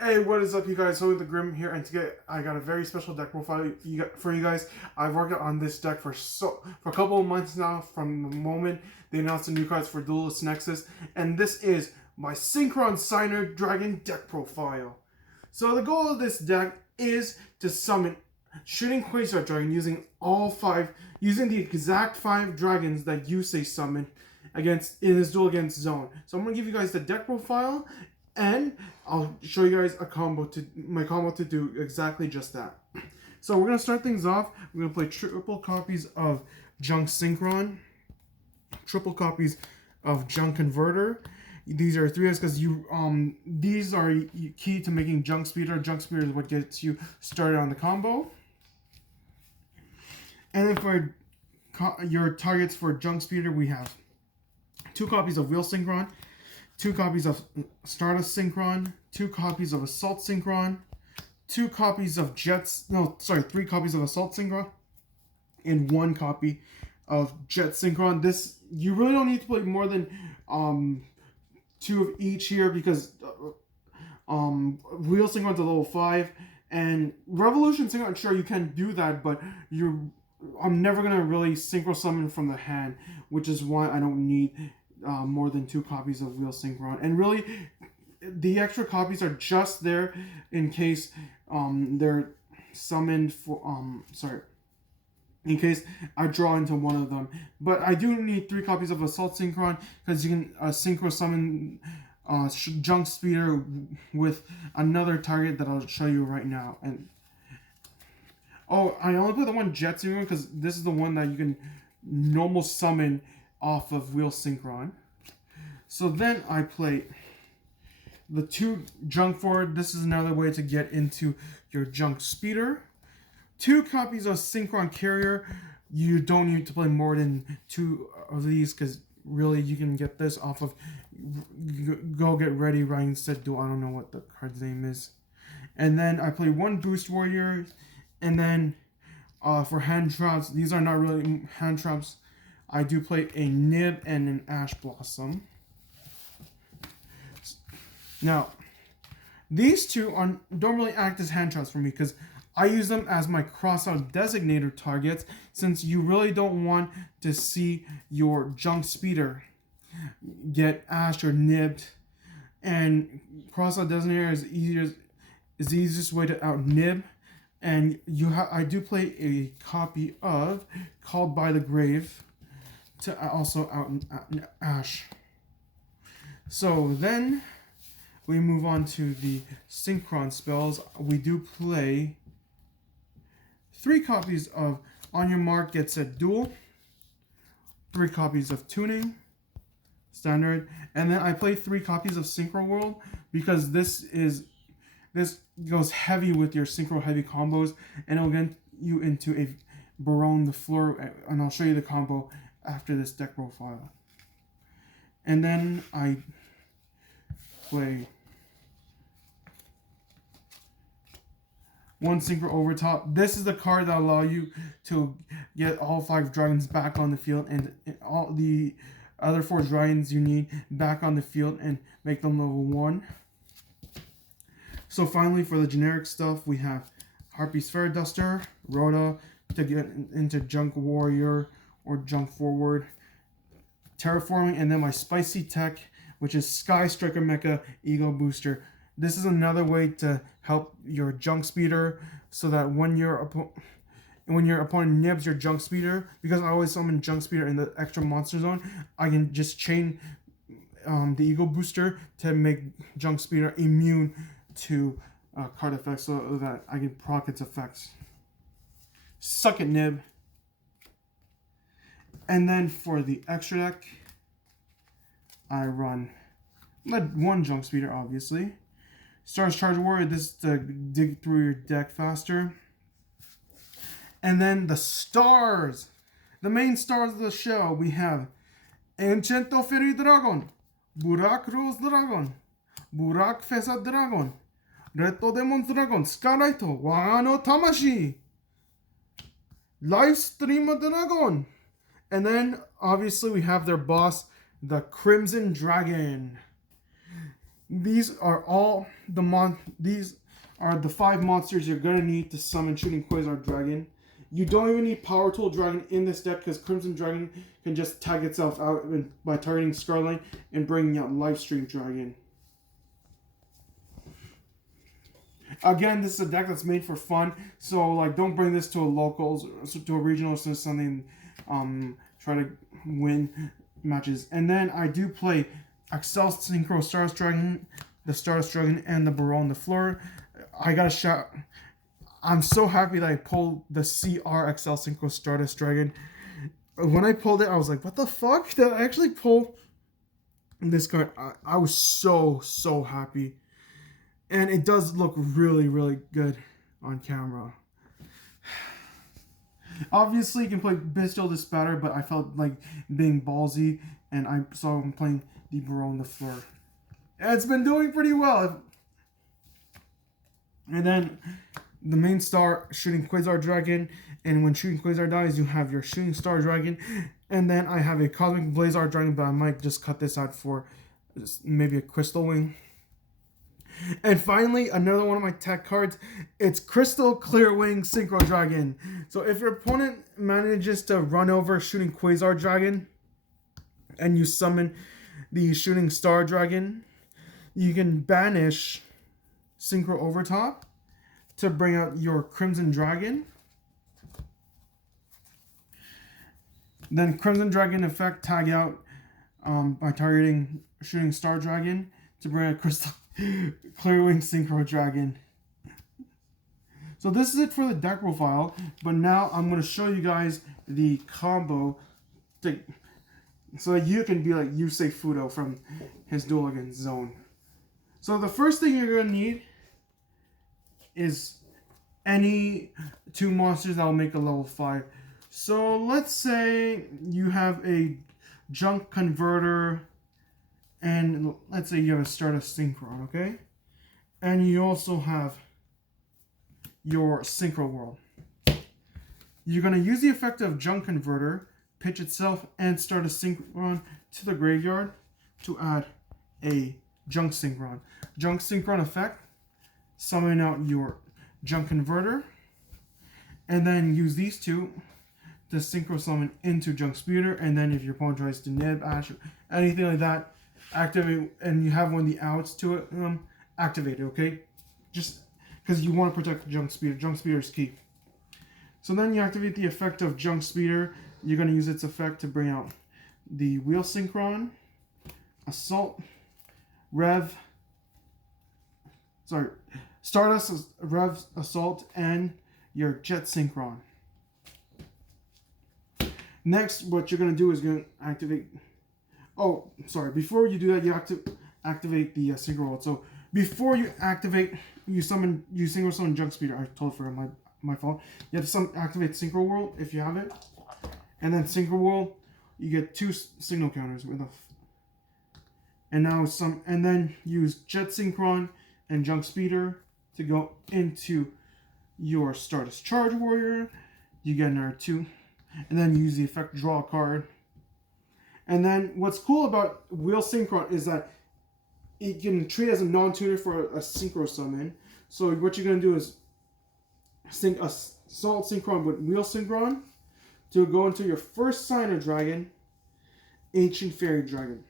Hey, what is up, you guys? Holy the Grim here, and today I got a very special deck profile for you guys. I've worked on this deck for a couple of months now, from the moment they announced the new cards for Duelist Nexus, and this is my Synchron Signer Dragon deck profile. So the goal of this deck is to summon Shooting Quasar Dragon using the exact 5 dragons that Yusei summoned in his duel against Zone. So I'm gonna give you guys the deck profile, and I'll show you guys my combo to do exactly just that. So we're gonna start things off. We're gonna play triple copies of Junk Synchron, triple copies of Junk Converter. These are 3S because these are key to making Junk Speeder. Junk Speeder is what gets you started on the combo. And then for your targets for Junk Speeder, we have 2 copies of Wheel Synchron, 2 copies of Stardust Synchron, 2 copies of Assault Synchron, 2 copies of 3 copies of Assault Synchron, and 1 copy of Jet Synchron. This, you really don't need to play more than 2 of each here, because Wheel Synchron's a level 5, and Revolution Synchron, sure, you can do that, but I'm never going to really synchro summon from the hand, which is why I don't need more than 2 copies of Wheel Synchron. And really, the extra copies are just there in case they're summoned for in case I draw into one of them. But I do need 3 copies of Assault Synchron, because you can synchro summon Junk Speeder with another target that I'll show you right now. And I only put the one Jet Synchron because this is the one that you can normal summon off of Wheel Synchron. So then I play the 2 Junk Forward. This is another way to get into your Junk Speeder. 2 copies of Synchron Carrier. You don't need to play more than 2 of these, because really you can get this off of Go Get Ready Riding Set Duel. I don't know what the card's name is. And then I play 1 Boost Warrior. And then for hand traps, these are not really hand traps. I do play a Nib and an Ash Blossom. Now, these 2 don't really act as hand traps for me, because I use them as my cross-out designator targets, since you really don't want to see your Junk Speeder get Ash or Nibbed. And cross-out designator is the easiest way to out-nib. And I do play a copy of Called by the Grave to also out Ash. So then we move on to the Synchron spells. We do play 3 copies of On Your Mark, Get Set, Duel, 3 copies of Tuning, Standard, and then I play 3 copies of Synchro World, because this goes heavy with your Synchro heavy combos, and it'll get you into a Baronne the Fleur, and I'll show you the combo after this deck profile. And then I play 1 Synchro Overtop. This is the card that allows you to get all 5 dragons back on the field, and all the other 4 dragons you need back on the field, and make them level 1. So finally, for the generic stuff, we have Harpy Sphere Duster, Rhoda to get into Junk Warrior or Junk Forward, Terraforming, and then my spicy tech, which is Sky Striker Mecha Ego Booster. This is another way to help your Junk Speeder, so that when your opponent nibs your Junk Speeder, because I always summon Junk Speeder in the extra monster zone, I can just chain the Ego Booster to make Junk Speeder immune to card effects, so that I can proc its effects. Suck it, Nib. And then for the extra deck, I run 1 Junk Speeder, obviously. Stars Charge Warrior, this is to dig through your deck faster. And then the stars, the main stars of the show, we have Enchanto Fairy Dragon, Burak Rose Dragon, Burak Fesa Dragon, Reto Demon Dragon, Skylighto, Wano Tamashi, Livestream Dragon. And then, obviously, we have their boss, the Crimson Dragon. These are all these are the 5 monsters you're gonna need to summon Shooting Quasar Dragon. You don't even need Power Tool Dragon in this deck because Crimson Dragon can just tag itself out by targeting Scarline and bringing out Livestream Dragon. Again, this is a deck that's made for fun, so like don't bring this to a locals, to a regional, so something try to win matches. And then I do play Accel Synchro Stardust Dragon, the Stardust Dragon, and the Barrel on the floor. I got a shot. I'm so happy that I pulled the CR Accel Synchro Stardust Dragon. When I pulled it, I was like, what the fuck? Did I actually pull this card? I was so happy. And it does look really, really good on camera. Obviously, you can play Bestial Dispatter, but I felt like being ballsy, and I saw him playing the Barrel on the floor. And it's been doing pretty well. And then the main star, Shooting Quasar Dragon, and when Shooting Quasar dies, you have your Shooting Star Dragon. And then I have a Cosmic Blazar Dragon, but I might just cut this out for maybe a Crystal Wing. And finally, another one of my tech cards, it's Crystal Clearwing Synchro Dragon. So if your opponent manages to run over Shooting Quasar Dragon, and you summon the Shooting Star Dragon, you can banish Synchro Overtop to bring out your Crimson Dragon. Then Crimson Dragon effect tag out by targeting Shooting Star Dragon to bring out Crystal Clearwing Synchro Dragon. So this is it for the deck profile, but now I'm going to show you guys the combo so that you can be like Yusei Fudo from his Duel Against Zone. So the first thing you're going to need is any 2 monsters that will make a level 5. So let's say you have a Junk Converter, and let's say you have a Stardust Synchron, okay? And you also have your Synchro World. You're going to use the effect of Junk Converter, pitch itself, and Stardust Synchron to the graveyard to add a Junk Synchron. Junk Synchron effect, summon out your Junk Converter, and then use these 2 to Synchro Summon into Junk Speeder, and then if your opponent tries to nib, ash, anything like that, activate, and you have one of the outs to it, activate it, okay? Just because you want to protect Junk Speeder. Junk Speeder is key. So then you activate the effect of Junk Speeder. You're going to use its effect to bring out the Wheel Synchron, Assault, Stardust, Rev, Assault, and your Jet Synchron. Next, what you're going to do is going to activate... Oh, sorry. Before you do that, you have to activate the Synchro World. So before you activate, you Synchro Summon Junk Speeder. I totally forgot, my fault. You have to activate Synchro World if you have it. And then Synchro World, you get 2 signal counters with a... And then use Jet Synchron and Junk Speeder to go into your Stardust Charge Warrior. You get another 2. And then use the effect Draw a Card. And then what's cool about Wheel Synchron is that it can treat as a non-tuner for a Synchro Summon. So what you're going to do is sync Assault Synchron with Wheel Synchron to go into your first Signer Dragon, Ancient Fairy Dragon.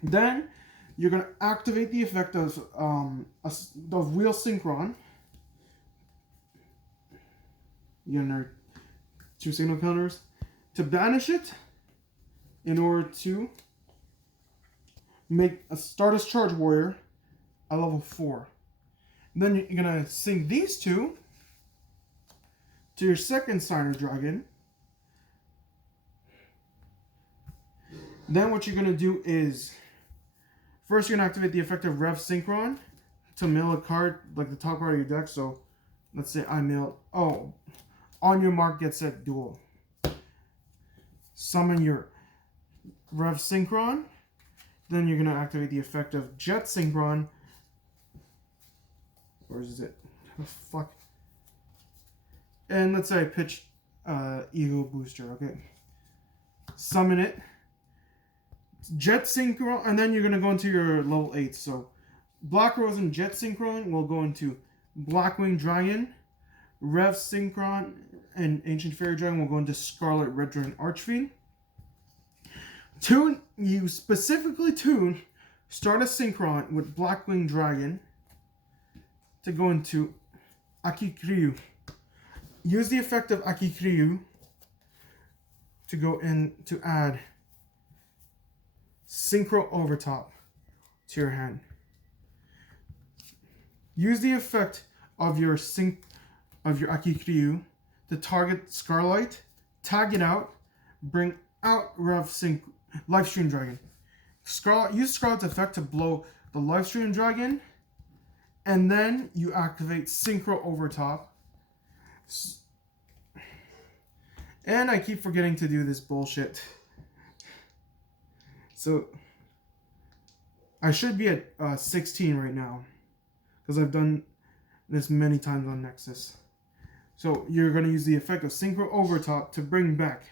Then you're going to activate the effect of Wheel Synchron. You get another 2 signal counters to banish it in order to make a Stardust Charge Warrior a level 4. And then you're going to sync these 2 to your second Signer Dragon. Then what you're going to do is, first you're going to activate the effect of Rev Synchron to mill a card, like the top card of your deck. So let's say I mill, on your mark, get set, duel. Summon your Rev Synchron. Then you're going to activate the effect of Jet Synchron. Where is it? Oh, fuck. And let's say I pitch Ego Booster, okay? Summon it Jet Synchron, and then you're going to go into your level 8. So Black Rose and Jet Synchron will go into Blackwing Dragon. Rev Synchron and Ancient Fairy Dragon will go into Scarlet Red Dragon Archfiend. You specifically tune Stardust Synchron with Blackwing Dragon to go into Akikiryu. Use the effect of Akikiryu to go in to add Synchro Overtop to your hand. Use the effect of your Akikiryu to target Scarlight, tag it out, bring out Lifestream Dragon. Use Scarlet's effect to blow the Lifestream Dragon, and then you activate Synchro Overtop. And I keep forgetting to do this bullshit. So I should be at 16 right now, because I've done this many times on Nexus. So you're going to use the effect of Synchro Overtop to bring back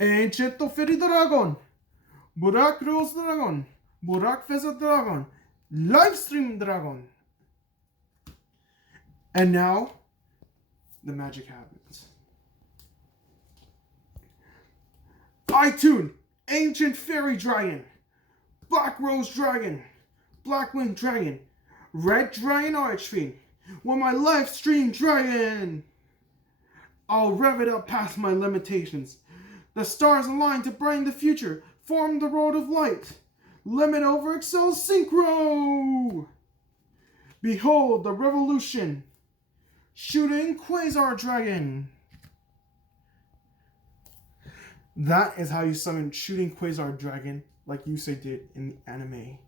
Ancient Fairy Dragon, Burak Rose Dragon, Burak Feza Dragon, Livestream Dragon. And now, the magic happens. I tune Ancient Fairy Dragon, Black Rose Dragon, Blackwing Dragon, Red Dragon Archfiend with my Livestream Dragon. I'll rev it up past my limitations. The stars align to brighten the future, form the road of light. Limit over Excel Synchro. Behold the revolution. Shooting Quasar Dragon. That is how you summon Shooting Quasar Dragon, like Yusei did in the anime.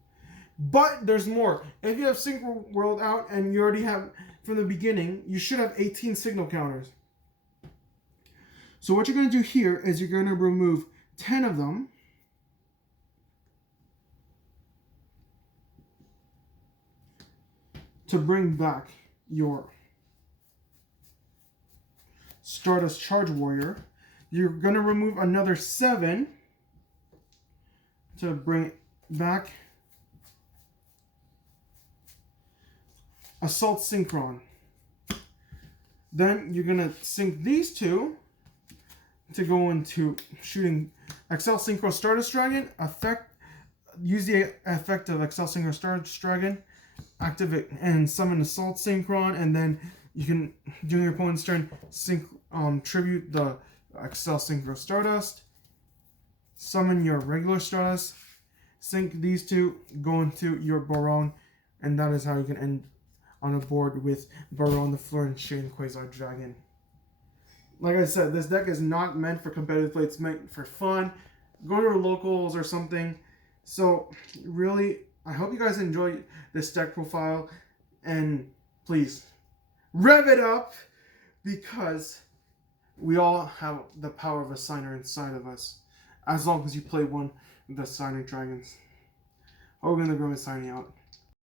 But there's more. If you have Synchro World out and you already have, from the beginning, you should have 18 signal counters. So what you're going to do here is you're going to remove 10 of them. To bring back your Stardust Charge Warrior. You're going to remove another 7 to bring back Assault Synchron. Then you're going to sync these two to go into shooting Excel Synchro Stardust Dragon. Use the effect of Excel Synchro Stardust Dragon. Activate and summon Assault Synchron, and then you can, during your opponent's turn, tribute the Excel Synchro Stardust. Summon your regular Stardust. Sync these two, go into your Baron, and that is how you can end on a board with Baron the Fleur Shooting Quasar Dragon. Like I said, this deck is not meant for competitive play. It's meant for fun. Go to locals or something. So, really, I hope you guys enjoy this deck profile. And please, rev it up, because we all have the power of a signer inside of us. As long as you play one of the signer dragons. Hogan the Grim is signing out.